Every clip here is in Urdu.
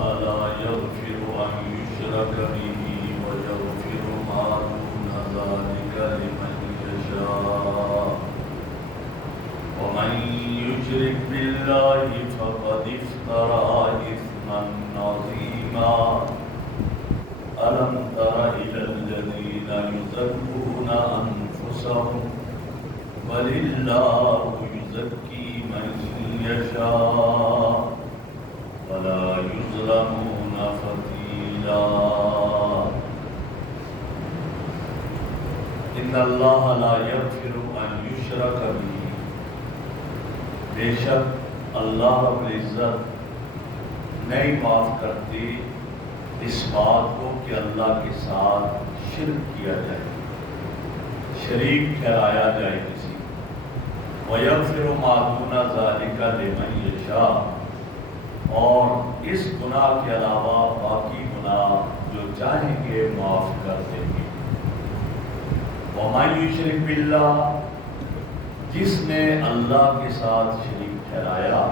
لا يغفر أن يشرك به ويغفر ما دون ذلك لمن يشاء ومن يشرك بالله فقد افترى إثما عظيما ألم تر إلى الذين يزكون أنفسهم بل الله يزكي من يشاء ولا يظلمون فتيلا إن الله لا يغفر أن يشرك به بے شک اللہ رب العزت نہیں معاف کرتے اس بات کو کہ اللہ کے ساتھ شرک کیا جائے، شریک ٹھہرایا جائے کسی کو۔ وَيَغْفِرُ مَا دُونَ ذَلِكَ لِمَن يَشَاءُ، اور اس گناہ کے علاوہ باقی گناہ جو چاہیں گے معاف کر دیں گے۔ وَمَن يُشْرِكْ بِاللَّهِ، جس نے اللہ کے ساتھ شریک ٹھہرایا،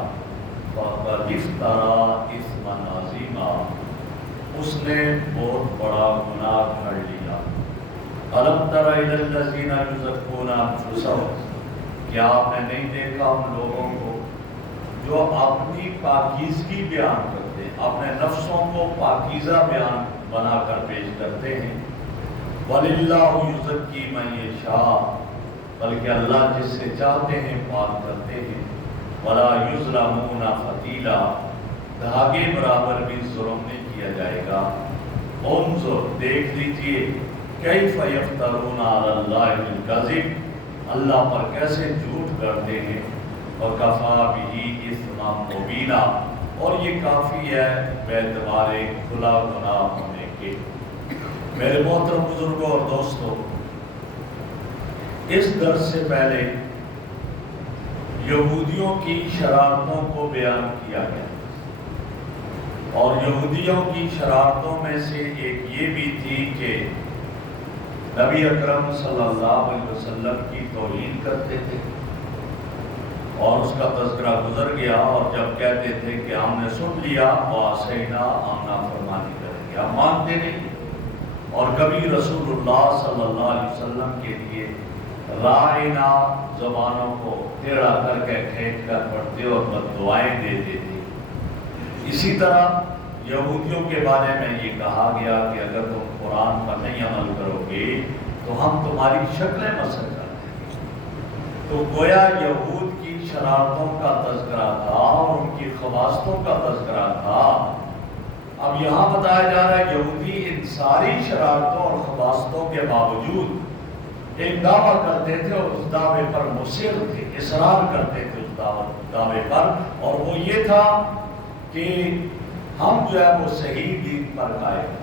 فَقَدِ افْتَرَىٰ إِثْمًا عَظِيمًا، اس نے بہت بڑا گناہ کر لیا۔ أَلَمْ تَرَ إِلَى الَّذِينَ يُزَكُّونَ أَنفُسَهُمْ، کیا آپ نے نہیں دیکھا ان لوگوں کو جو اپنی پاکیزگی بیان کرتے ہیں، اپنے نفسوں کو پاکیزہ بیان بنا کر پیش کرتے ہیں۔ وَلِلَّهُ يُزَكِّي مَن يَشَاءُ، بلکہ اللہ جس سے چاہتے ہیں پاک کرتے ہیں۔ وَلَا يُظْلَمُونَ فَتِيلًا، دھاگے برابر بھی ظلم نہیں کیا جائے گا۔ انظر، دیکھ لیجئے، کیف یفترون علی اللہ الکذب، اللہ پر کیسے جھوٹ کرتے ہیں۔ وَکَفَىٰ بِهِ إِثْمًا مُبِینًا، اور یہ کافی ہے باعتبار کھلا گناہ ہونے کے۔ میرے محترم بزرگوں اور دوستوں، اس درس سے پہلے یہودیوں کی شرارتوں کو بیان کیا گیا، اور یہودیوں کی شرارتوں میں سے ایک یہ بھی تھی کہ نبی اکرم صلی اللہ علیہ وسلم کی توہین کرتے تھے، اور اس کا تذکرہ گزر گیا، اور جب کہتے تھے کہ ہم نے سن لیا وَعَصَيْنَا، ہم نافرمانی کریں گے، ہم مانتے نہیں، اور کبھی رسول اللہ صلی اللہ علیہ وسلم کے لیے رائنا زبانوں کو ٹیڑھا کر کے کھینچ کر پڑھتے اور بددعائیں دیتے تھے۔ اسی طرح یہودیوں کے بارے میں یہ کہا گیا کہ اگر تم قرآن پر نہیں عمل کرو گے تو ہم تمہاری شکلیں مسخ کر دیں گے۔ تو گویا یہود کی شرارتوں کا تذکرہ تھا اور ان کی خباثتوں کا تذکرہ تھا۔ اب یہاں بتایا جا رہا ہے یہودی ان ساری شرارتوں اور خباثتوں کے باوجود ایک دعویٰ کرتے تھے اور اس دعوے پر مصر تھے، اصرار کرتے تھے اس دعوے پر، اور وہ یہ تھا کہ ہم جو ہے وہ صحیح دین پر قائم ہیں،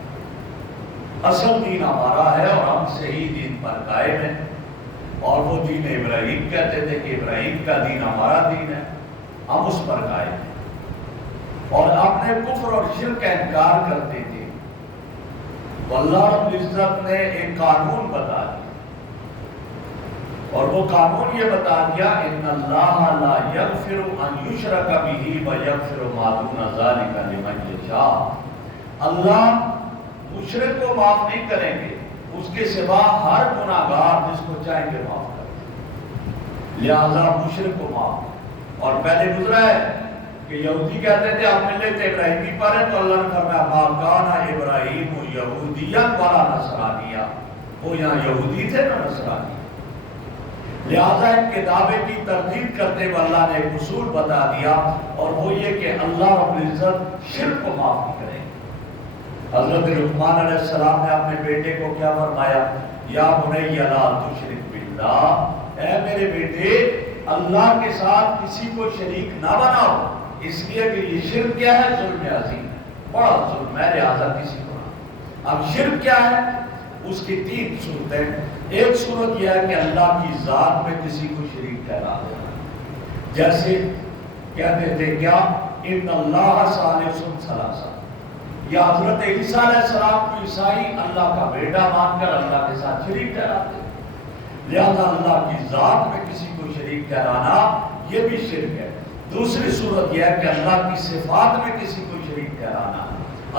اصل دین ہمارا ہے اور ہم صحیح دین پر قائم ہیں، اور وہ دین ابراہیم کہتے تھے کہ ابراہیم کا دین ہمارا دین ہے، ہم اس پر قائم ہیں، اور اپنے کفر اور شرک کا انکار کرتے تھے۔ تو اللہ رب العزت نے ایک قانون بتا دیا، اور وہ قانون یہ بتا دیا ان اللہ لا یغفر ان یشرک بہ ویغفر ما دون ذلک لمن یشاء، اللہ مشرک کو معاف نہیں کریں گے، اس کے سوا ہر گناہگار جس کو چاہیں گے معاف کر دیں، لہذا مشرک کو معاف۔ اور پہلے گزرا ہے کہ یہودی کہتے تھے آپ ملت ابراہیمی پر ہیں، تو اللہ نے فرمایا ما کان ابراہیم یہودیا ولا نصرانیا، وہ یہاں یہودی تھے نہ نصرانی، لہذا ان کے دعوے کی تردید کرتے ہوئے اللہ نے ایک اصول بتا دیا، اور وہ یہ کہ اللہ رب العزت شرک کو معاف نہیں کریں گے۔ حضرت لقمان علیہ السلام نے اپنے بیٹے کو کیا فرمایا؟ یا بنی لا تشرک باللہ، اے میرے بیٹے اللہ کے ساتھ کسی کو شریک نہ بناؤ، اس لیے کہ یہ شرک کیا ہے؟ ظلم عظیم، بڑا ظلم ہے، لہذا کسی کو نہ۔ اب شرک کیا ہے؟ اس کی تین صورتیں، ایک صورت یہ ہے کہ اللہ کی ذات میں کسی کو شریک ٹھہرا دینا، جیسے کہتے تھے کیا ان اللہ ثالث ثلاثہ، یا حضرت عیسیٰ علیہ السلام کو عیسائی اللہ کا بیٹا مان کر اللہ کے ساتھ شریک ٹھہراتے، لہذا اللہ کی ذات میں کسی کو شریک ٹھہرانا یہ بھی شرک ہے۔ دوسری صورت یہ ہے کہ اللہ کی صفات میں کسی کو شریک ٹھہرانا،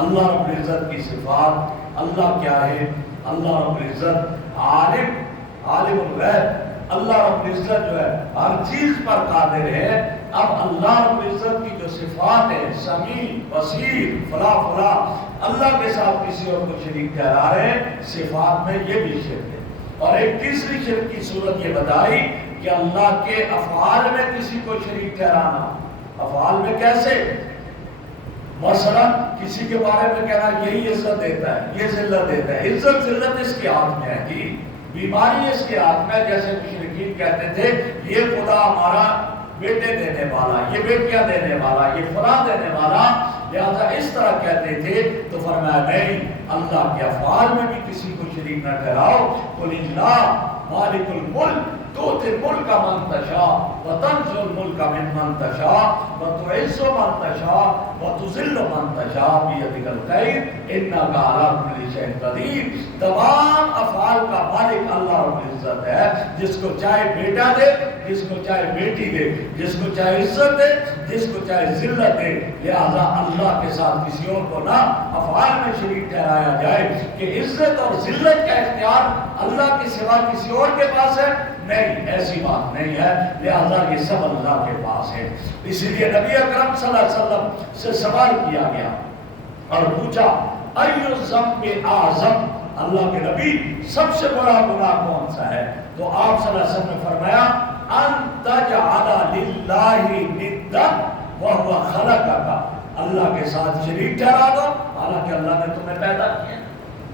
اللہ رب العزت کی صفات، اللہ کیا ہے؟ اللہ رب العزت عالم الغیب، اللہ رب العزت جو ہے ہر چیز پر قادر ہے۔ اب اللہ رب العزت کی جو صفات ہے، سمیع، بصیر، فلاں فلاں، اللہ کے ساتھ کسی اور کو شریک ٹھہرا رہے ہیں، صفات میں یہ بھی شرک ہے۔ اور ایک تیسری شرک کی صورت یہ بتائی کہ اللہ کے افعال میں کسی کو شریک ٹھہرانا۔ افعال میں کیسے؟ مثلا کسی کے بارے میں کہنا یہی عزت دیتا ہے، یہ ذلت دیتا ہے۔ عزت ذلت اس کے ہاتھ میں ہے جی، بیماری اس کے ہاتھ میں۔ جیسے مشرکین کہتے تھے یہ خدا ہمارا بیٹے دینے والا، یہ بیٹیاں دینے والا، یہ فلاں دینے والا، لہذا اس طرح کہتے تھے۔ تو فرمایا نہیں، اللہ کے افعال میں بھی کسی کو شریک نہ ٹھہراؤ۔ قل اللہ مالک الملک تؤتی الملک من تشاء وتنزع الملک ممن تشاء وتعز من تشاء وتذل من تشاء بیدک الخیر انک علی کل شیء قدیر۔ تمام افعال کا مالک اللہ رب العزت ہے، جس کو چاہے بیٹا دے، جس کو چاہے بیٹی دے، جس کو چاہے عزت دے، جس کو چاہے ذلت دے۔ لہذا اللہ کے ساتھ کسی اور کو نہ افعال میں شریک ٹھہرایا جائے کہ عزت اور ذلت کا اختیار اللہ کے سوا کسی اور کے پاس ہے، نہیں، ایسی بات نہیں ہے۔ لہذا یہ سب اللہ کے پاس ہے۔ اسی لیے نبی اکرم صلی اللہ علیہ وسلم سے سوال کیا گیا اور پوچھا ای الذنب اعظم، اللہ کے نبی سب سے بڑا گناہ کون سا ہے؟ تو آپ صلی اللہ علیہ وسلم نے فرمایا ان تجعل للہ ندا وهو خلقک، اللہ کے ساتھ شریک ٹھہرا دو حالانکہ اللہ نے تمہیں پیدا کیا،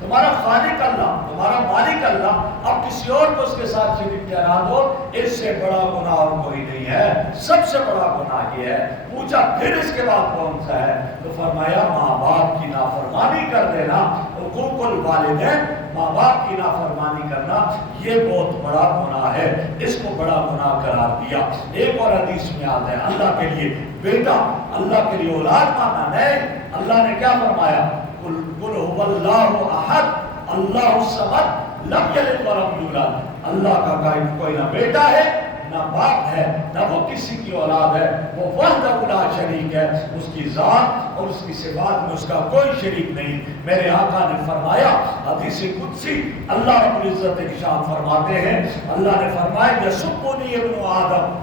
تمہارا خالق اللہ، تمہارا مالک اللہ، اب کسی اور کو اس کے ساتھ شریک ٹھہرا دو، اس سے بڑا گناہ اور کوئی نہیں ہے۔ سب سے بڑا گناہ یہ ہے۔ پوچھا پھر اس کے بعد کون سا ہے؟ تو فرمایا ماں باپ کی نافرمانی کر دینا، حقوق الوالدین، ماں باپ کی نافرمانی کرنا، یہ بہت بڑا گناہ ہے، اس کو بڑا گناہ قرار دیا۔ ایک اور حدیث میں آتا ہے اللہ کے لیے بیٹا، اللہ کے لیے اولاد مانا نہیں، اللہ نے کیا فرمایا؟ قل هو اللہ احد اللہ الصمد لم یلد ولم یولد، اللہ کا کوئی نہ بیٹا ہے نہ باپ ہے نہ وہ کسی کی اولاد ہے، وہ وحدہ لا شریک ہے، اس کی ذات اور اس کی صفات میں اس کا کوئی شریک نہیں۔ میرے آقا نے فرمایا حدیث قدسی، اللہ رب العزت ارشاد فرماتے ہیں، اللہ نے فرمایا یسبنی ابن آدم،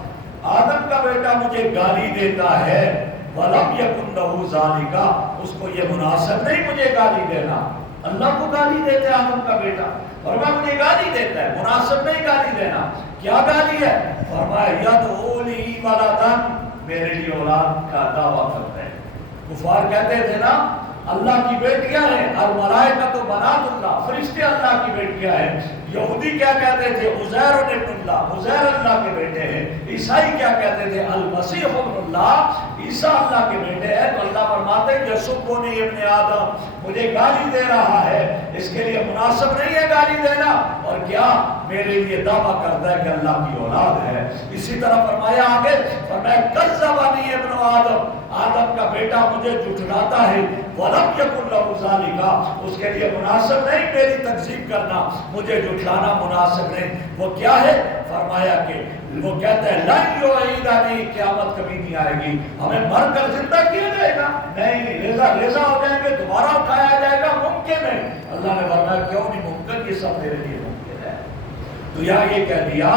آدم کا بیٹا مجھے گالی دیتا ہے، وَلَمْ يَكُنْ لَهُ ذَلِكَ، اس کو یہ مناسب نہیں مجھے گالی دینا۔ اللہ کو گالی دیتے ہیں آدم کا بیٹا، فرمایا مجھے گالی دیتا ہے، مناسب نہیں گالی دینا۔ کیا گالی ہے؟ فرمایا يَدْعُو لِي وَلَدًا، میرے لیے اولاد کا دعویٰ کرتا ہے۔ کفار کہتے تھے نا اللہ کی بیٹیاں ہیں، الملائکۃ بنات اللہ، فرشتے اللہ کی بیٹیاں ہیں۔ یہودی کیا کہتے تھے؟ عزیر ابن اللہ، عزیر اللہ کے بیٹے ہیں۔ عیسائی کیا کہتے تھے؟ المسیح ابن اللہ، عیسیٰ اللہ کے بیٹے ہیں۔ تو اللہ فرماتے ہیں یسبنی ابن آدم، مجھے گالی دے رہا ہے، اس کے لیے مناسب نہیں ہے گالی دینا، اور کیا میرے لیے دعویٰ کرتا ہے کہ اللہ کی اولاد ہے۔ اسی طرح فرمایا آگے، فرمایا کذبنی ابن آدم، آدم کا بیٹا مجھے جھٹلاتا ہے، وَلَمْ يَكُنْ لَهُ ذَلِكَ، اس کے لیے مناسب نہیں میری تکذیب کرنا، مجھے جھٹلانا مناسب نہیں۔ وہ کیا ہے؟ فرمایا کہ وہ کہتا ہے لن یعیدنی، قیامت کبھی نہیں آئے گی، ہمیں مر کر زندہ کیا جائے گا، نہیں، ریزہ ہو جائیں گے، دوبارہ اٹھایا جائے گا، ممکن ہے۔ اللہ نے فرمایا کیوں نہیں ممکن، یہ سب میرے لیے ممکن ہے۔ تو یہاں یہ کہہ دیا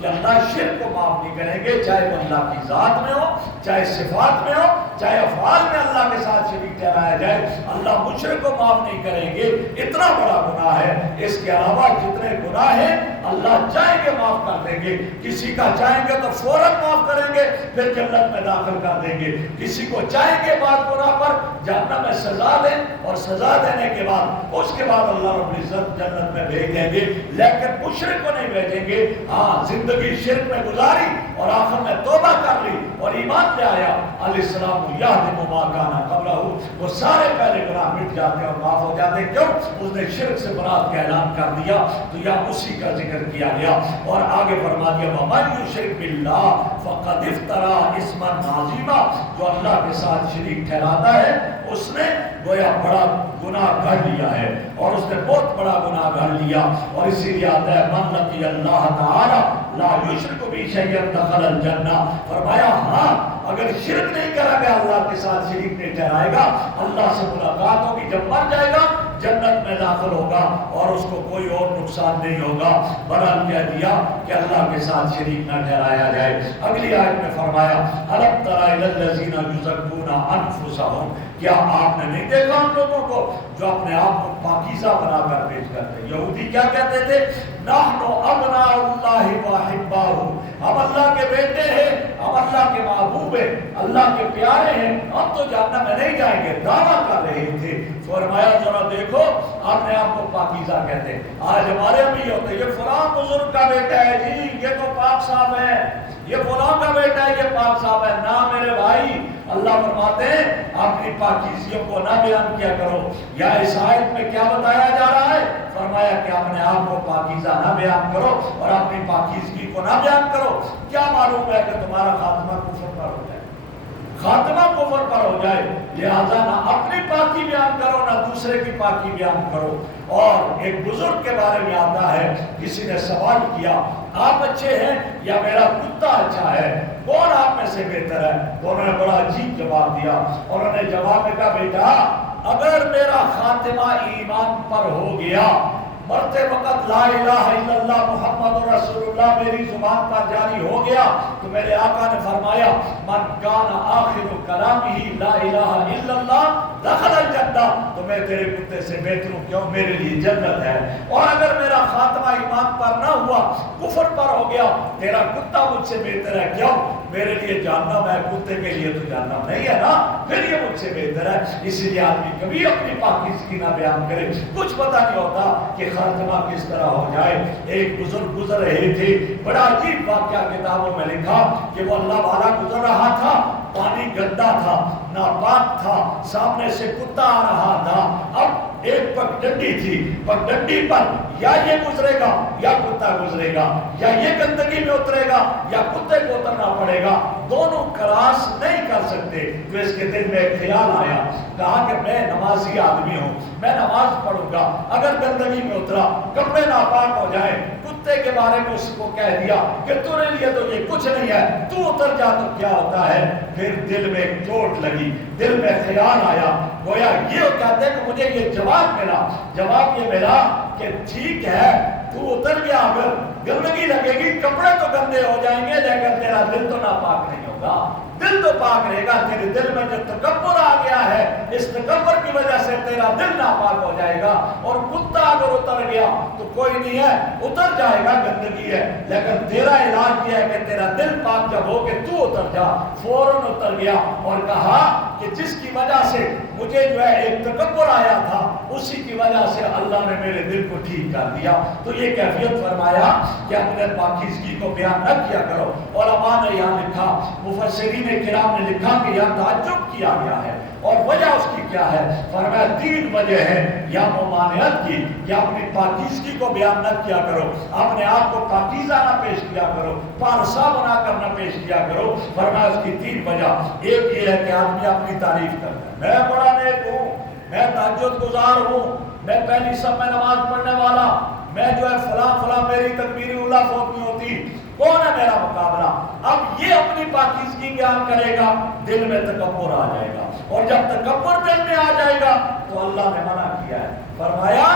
کہ اللہ شرک کو معاف نہیں کریں گے، چاہے وہ اللہ کی ذات میں ہو، چاہے صفات میں ہو، چاہے افعال میں اللہ کے ساتھ شریک ٹھہرایا جائے، اللہ مشرک کو معاف نہیں کریں گے۔ اتنا بڑا گناہ ہے۔ اس کے علاوہ جتنے گناہ ہیں اللہ چاہیں گے معاف کر دیں گے، کسی کا چاہیں گے تو فوراً معاف کریں گے، پھر جنت میں داخل کر دیں گے، کسی کو چاہیں گے بعد گناہ پر جہنم میں سزا دیں، اور سزا دینے کے بعد اس کے بعد اللہ رب العزت جنت میں بھیج دیں گے، لیکن مشرک کو نہیں بھیجیں گے۔ ہاں زندگی شرک میں گزاری اور آخر میں توبہ کر لی اور ایمان لے آیا، علیہ السلام یہدم ما کان قبلہ، وہ سارے پہلے گناہ مٹ جاتے ہیں اور معاف ہو جاتے ہیں۔ کیوں؟ اس نے شرک سے برات کا اعلان کر دیا، تو یہاں اسی کا ذکر کیا گیا اور آگے فرما دیا وَمَن یُشْرِکْ بِاللَّهِ فَقَدِ افْتَرَىٰ اِثْمًا عَظِیمًا، جو اللہ کے ساتھ شریک ٹھہراتا ہے اس نے گویا بڑا گناہ کر لیا ہے اور اس نے بہت بڑا گناہ کر لیا. اور اسی لیے آتا ہے من لقی اللہ تعالی لا یشرک بہ شیئا دخل الجنہ. فرمایا ہاں اگر شرک نہیں کرے گا, اللہ کے ساتھ شریک نہیں ٹھہرائے گا, اللہ سے ملاقات ہوگی, جب مر جائے گا جنت میں داخل ہوگا اور اس کو کوئی اور نقصان نہیں ہوگا. برحال کہہ دیا کہ اللہ کے ساتھ شریک نہ ٹھہرایا جائے. اگلی آیت میں فرمایا الم تر الی الذین یزکون انفسهم, کیا آپ نے نہیں دیکھا ان لوگوں کو جو اپنے آپ کو پاکیزہ بنا کر پیش کرتے. یہودی کیا کہتے تھے, نحن ابناء اللہ واحباہ, ہم اللہ کے بیٹے ہیں, ہم اللہ کے محبوب ہیں, اللہ کے پیارے ہیں, ہم تو جہنم میں نہیں جائیں گے, دعویٰ کر رہے تھے. فرمایا ذرا دیکھو اپنے آپ کو پاکیزہ کہتے ہیں. آج ہمارے بھی ہوتے یہ فلاں بزرگ کا بیٹا ہے جی, یہ تو پاک صاحب ہے, یہ فلاں کا بیٹا ہے, یہ پاک صاحب ہے. نہ میرے بھائی, اللہ فرماتے ہیں اپنی پاکیزیوں کو نہ بیان کیا کرو. یا اس آیت میں کیا بتایا جا رہا ہے, فرمایا کہ اپنے آپ کو پاکیزہ نہ بیان کرو اور اپنی پاکیزگی کو نہ بیان کرو. کیا معلوم ہے کہ تمہارا خاتمہ کفر پر ہو جائے, خاتمہ کفر پر ہو جائے. لہذا نہ اپنی پاکی بیان کرو نہ دوسرے کی پاکی بیان کرو. اور ایک بزرگ کے بارے میں آتا ہے, کسی نے سوال کیا آپ اچھے ہیں یا میرا کتا اچھا ہے, کون آپ میں سے بہتر ہے؟ تو انہوں نے بڑا عجیب جواب دیا. انہوں نے جواب میں کہا بیٹا اگر میرا خاتمہ ایمان پر ہو گیا, مرتے وقت لا الہ الا اللہ محمد رسول اللہ میری زبان پر جاری ہو گیا, تو میرے آقا نے فرمایا من کان آخر کلامہ لا الہ الا اللہ دخل الجنہ, تو میں تیرے کتے سے بہتر ہوں, کیوں میرے لیے جنت ہے. اور اگر میرا خاتمہ ایمان پر نہ ہوا, کفر پر ہو گیا, تیرا کتا مجھ سے بہتر ہے, کیوں میرے لیے جہنم ہے, کتے کے لیے تو جہنم نہیں ہے نا, پھر یہ مجھ سے بہتر ہے. اسی لیے آدمی کبھی اپنی پاکیزگی نہ بیان کرے, کچھ پتہ نہیں ہوتا کہ خاتمہ کس طرح ہو جائے. ایک بزرگ گزر رہے تھے, بڑا عجیب واقعہ کتابوں میں لکھا کہ وہ اللہ والا گزر رہا تھا, پانی گندا تھا, ناپاک تھا, سامنے سے کتا آ رہا تھا. اب ایک پگڈنڈی تھی, پگڈنڈی پر یا یہ گزرے گا یا کتا گزرے گا, یا یہ گندگی میں اترے گا یا کتے کو اترنا پڑے گا, دونوں کراس نہیں کر سکتے. تو اس کے دل میں ایک خیال آیا, کہا کہ میں نمازی آدمی ہوں, میں نماز پڑھوں گا, اگر گندگی میں اترا, کپڑے ناپاک ہو جائیں, کتے کے بارے میں اس کو کہہ دیا کہ تیرے لیے تو یہ کچھ نہیں ہے, تو اتر جا تو کیا ہوتا ہے. پھر دل میں ایک چوٹ لگی, دل میں خیال آیا, گویا یہ کہتے ہیں کہ مجھے یہ جواب ملا. جواب یہ ملا کہ ٹھیک ہے تو اتر گیا, اگر گندگی لگے گی, کپڑے تو گندے ہو جائیں گے, لیکن تیرا دل تو ناپاک نہیں ہوگا, دل تو پاک رہے گا. تیرے دل میں جو تکبر آ گیا ہے, اس تکبر کی وجہ سے تیرا دل ناپاک ہو جائے گا. اور کتا اگر اتر گیا تو کوئی نہیں ہے, اتر جائے گا, گندگی ہے, لیکن تیرا علاج یہ ہے کہ تیرا دل پاک جب ہو کہ تو اتر جا. فوراً اتر گیا اور کہا کہ جس کی وجہ سے مجھے جو ہے ایک تکبر آیا تھا, اسی کی وجہ سے اللہ نے میرے دل کو ٹھیک کر دیا. تو یہ کیفیت فرمایا کہ اپنے پاکیزگی کو بیان نہ کیا کرو. علماء نے یہاں لکھا, مفسرین کرام نے لکھا کہ یہاں تعجب کیا گیا ہے, اور وجہ اس کی کیا ہے؟ فرمایا 3 وجہ ہے. یا ممانعت کی, یا اپنی پاکیزگی کو بیان نہ کیا کرو, اپنے آپ کو پاکیزہ نہ پیش کیا کرو, پارسا بنا کر نہ پیش کیا کرو. فرمایا اس کی 3 وجہ. ایک یہ ہے کہ آدمی اپنی تعریف کرتا ہے, میں بڑا نیک ہوں, میں تہجد گزار ہوں, میں پہلی سب میں نماز پڑھنے والا, میں جو ہے فلاں فلاں, میری تکبیر اولیٰ فوت نہیں ہوتی, کون ہے میرا مقابلہ. اب یہ اپنی پاکیزگی بیان کرے گا, دل میں تکبر آ جائے گا, اور جب تکبر دل میں آ جائے گا تو اللہ نے منع کیا ہے. فرمایا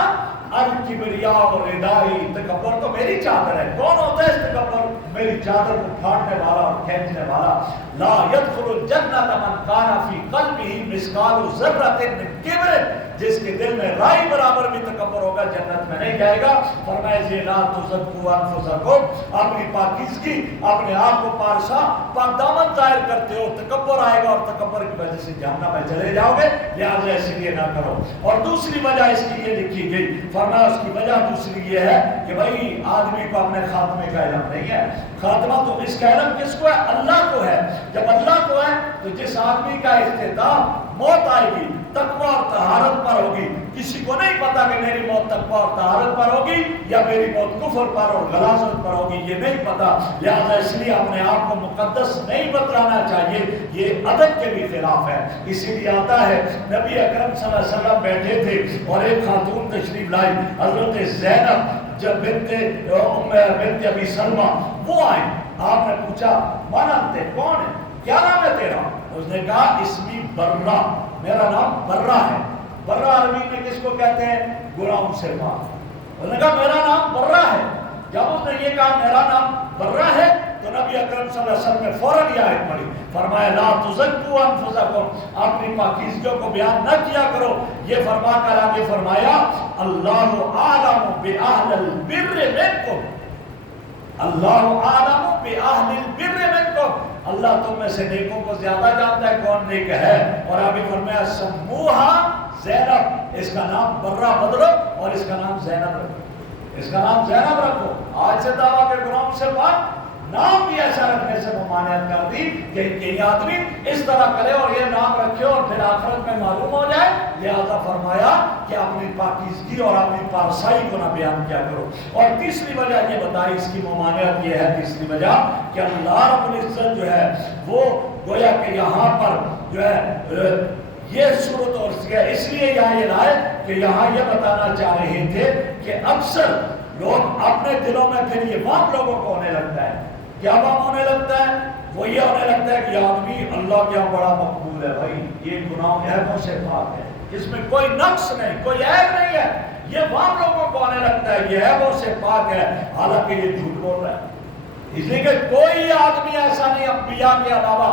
الکبریاء ردائی, تکبر تو میری چادر ہے. کون ہوتا ہے اس تکبر؟ میری چادر کو پھاڑنے والا اور کھینچنے والا. لا يدخل الجنة من كان في قلبه مثقال ذرة من کبر, جس کے دل میں رائی برابر بھی تکبر ہوگا جنت میں نہیں جائے گا. فرمایا لا تزکوا انفسکم, اپنی پاکیزگی, اپنے آپ کو پارسا پاک دامن ظاہر کرتے ہو, تکبر آئے گا اور تکبر کی وجہ سے جہنم میں چلے جاؤ گے, لہٰذا اس لیے نہ کرو. اور دوسری وجہ اس کی یہ لکھی گئی, فرمایا اس کی وجہ دوسری یہ ہے کہ بھائی آدمی کو اپنے خاتمے کا علم نہیں ہے. خاتمہ تو اس کا علم کس کو ہے؟ اللہ کو ہے. جب اللہ کو ہے تو جس آدمی کا اختتام موت آئے گی, تقویٰ اور طہارت پر ہوگی, کسی کو نہیں پتا کہ میری موت تقویٰ اور طہارت پر ہوگی یا میری موت کفر پر اور غلاظت پر ہوگی، یہ نہیں پتا، لہذا اس لیے اپنے آپ کو مقدس نہیں بتلانا چاہیے، یہ ادب کے بھی خلاف ہے۔ اسی لیے آتا ہے نبی اکرم صلی اللہ علیہ وسلم بیٹھے تھے اور ایک خاتون تشریف لائی، حضرت زینب جب بنت ابی سلمہ، وہ آئی، آپ نے پوچھا من انت، کون ہے، کیا نام ہے تیرا؟ اس نے کہا اسمی برہ، میرا نام برہ ہے۔ برہ عربی میں کس کو کہتے ہیں؟ گناہوں سے پاک۔ اس نے کہا میرا نام برہ ہے۔ جب اس نے یہ کہا میرا نام برہ ہے تو نبی اکرم صلی اللہ علیہ وسلم نے فوراً یہ آیت پڑھی، فرمایا لا تزکوا انفسکم، اپنی پاکیزگیوں کو بیان نہ کیا کرو، یہ فرما کر آگے فرمایا اللہ اعلم باہل البر منکم، اللہ اعلم باہل البر منکم، اللہ تم میں سے نیکوں کو زیادہ جانتا ہے کون نیک ہے۔ اور آگے فرمایا سموہا زینب، اس کا نام برہ بدلو اور اس کا نام زینب رکھو، اس کا نام زینب رکھو۔ آج سے دعویٰ کے گناہوں سے پاک، نام بھی ایسا رکھنے سے ممانعت کر دی کہ یہ آدمی اس طرح کرے اور یہ نام رکھے اور پھر آخرت میں معلوم ہو جائے، لہذا فرمایا کہ اپنی پاکیزگی اور اپنی پارسائی کو نہ بیان کیا کرو۔ اور تیسری وجہ یہ بتائی اس کی ممانعت یہ ہے، تیسری وجہ کہ اللہ رب العزت جو ہے وہ گویا کہ یہاں پر جو ہے یہ صورت اور اس لیے یہاں یہ لائے کہ یہاں یہ بتانا چاہ رہے تھے کہ اکثر لوگ اپنے دلوں میں پھر یہ وہم لوگوں کو ہونے لگتا ہے، کیا وہم ہونے لگتا ہے؟ وہ یہ ہونے لگتا ہے کہ یہ آدمی اللہ کیا بڑا مقبول ہے، بھائی یہ گناہ عیبوں سے پاک ہے، اس میں کوئی نقص نہیں، کوئی عیب نہیں ہے، یہ وہم لوگوں کو ہونے لگتا ہے یہ عیبوں سے پاک ہے، حالانکہ یہ جھوٹ بول رہا ہے۔ اس لیے کہ کوئی آدمی ایسا نہیں انبیاء کے علاوہ،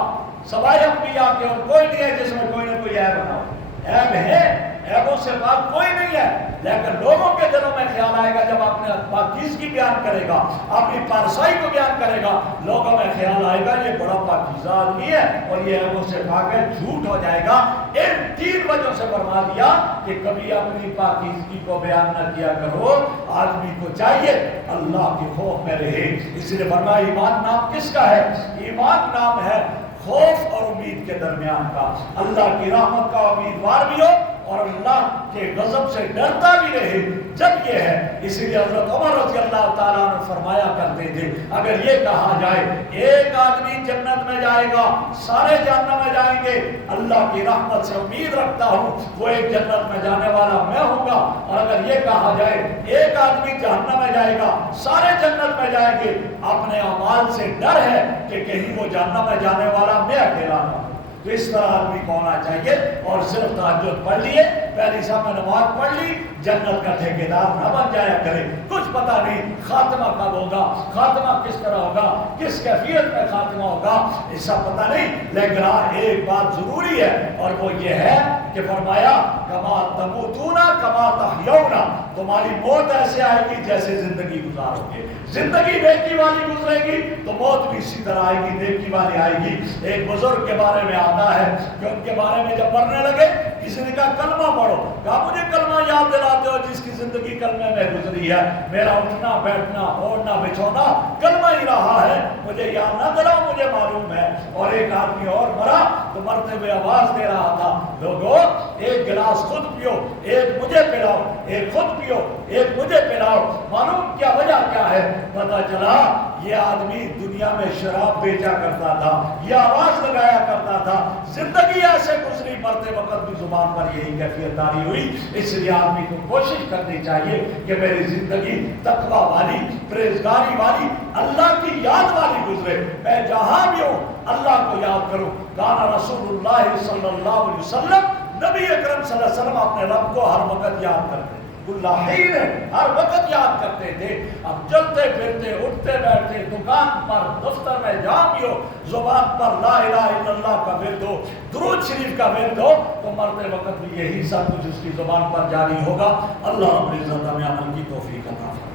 سوائے انبیاء کے، اور کوئی نہیں ہے جس میں کوئی نہ کوئی عیب بنا ہو۔ عیب ہے، عیبوں سے پاک کوئی نہیں ہے، لیکن لوگوں کے دلوں میں خیال آئے گا جب اپنے پاکیزگی بیان کرے گا، اپنی پارسائی کو بیان کرے گا، لوگوں میں خیال آئے گا یہ بڑا پاکیزہ آدمی ہے اور یہ عیبوں سے پاک ہے، جھوٹ ہو جائے گا۔ ان تین وجہوں سے فرما دیا کہ کبھی اپنی پاکیزگی کو بیان نہ کیا کرو، آدمی کو چاہیے اللہ کے خوف میں رہے۔ اس لیے فرمایا ایمان نام کس کا ہے؟ ایمان نام ہے خوف اور امید کے درمیان کا، اللہ کی رحمت کا امیدوار بھی ہو اور اللہ کے غضب سے ڈرتا بھی رہے، جب یہ ہے۔ اسی لیے حضرت عمر رضی اللہ تعالیٰ نے فرمایا کرتے تھے اگر یہ کہا جائے ایک آدمی جنت میں جائے گا، سارے جہنم میں جائیں گے، اللہ کی رحمت سے امید رکھتا ہوں وہ ایک جنت میں جانے والا میں ہوں گا، اور اگر یہ کہا جائے ایک آدمی جہنم میں جائے گا، سارے جنت میں جائیں گے، اپنے اعمال سے ڈر ہے کہ کہیں وہ جہنم میں جانے والا میں اکیلا نہ ہوں۔ تو اس طرح آدمی کو ہونا چاہیے اور صرف تہجد پڑھ لیے، پہلی شام میں نماز پڑھ لی، جنت کا ٹھیکیدار نہ بن جایا کرے، کچھ پتہ نہیں خاتمہ کب ہوگا، خاتمہ کس طرح ہوگا، کس کیفیت میں خاتمہ ہوگا، اس کا پتہ نہیں، لیکن ایک بات ضروری ہے اور وہ یہ ہے کہ فرمایا کما تموتون کما تحیون، تمہاری موت ایسے آئے گی جیسے زندگی گزارو گے، زندگی نیکی والی گزرے گی تو موت بھی اسی طرح آئے گی، نیکی والی آئے گی۔ ایک بزرگ کے بارے میں آتا ہے کہ ان کے بارے میں جب پڑھنے لگے کسی نے کہا کلمہ پڑھو، کہا مجھے کلمہ یاد دلاتے ہو جس کی زندگی کلمے میں گزری ہے، میرا اٹھنا بیٹھنا اوڑھنا بچھونا کلمہ ہی رہا ہے، مجھے یاد نہ دلاؤ، مجھے معلوم ہے۔ اور ایک آدمی اور مرا تو مرتے ہوئے آواز دے رہا تھا لوگوں ایک گلاس خود پیو، ایک مجھے پلاؤ، ایک خود پیو، ایک مجھے پلاؤ۔ معلوم کیا وجہ کیا ہے؟ پتہ چلا یہ آدمی دنیا میں شراب بیچا کرتا تھا، یہ آواز لگایا کرتا تھا، زندگی ایسے گزری، مرتے وقت بھی زبان پر یہی کیفیت داری ہوئی۔ اس لیے آدمی کو کوشش کرنی چاہیے کہ میری زندگی تقویٰ والی، پرہیزگاری والی، اللہ کی یاد والی گزرے، میں جہاں بھی ہوں اللہ کو یاد کروں۔ کان رسول اللہ صلی اللہ علیہ وسلم، نبی اکرم صلی اللہ علیہ وسلم اپنے رب کو ہر وقت یاد کرتے، اللہ ہی نے ہر وقت یاد کرتے تھے۔ اب چلتے پھرتے اٹھتے بیٹھتے، دکان پر دفتر میں جہاں بھی ہو، زبان پر لا الہ الا اللہ کا ورد ہو، درود شریف کا ورد ہو، تو مرتے وقت بھی یہی سب کچھ اس کی زبان پر جاری ہوگا۔ اللہ رب العزت ہمیں عمل کی توفیق عطا فرمائے۔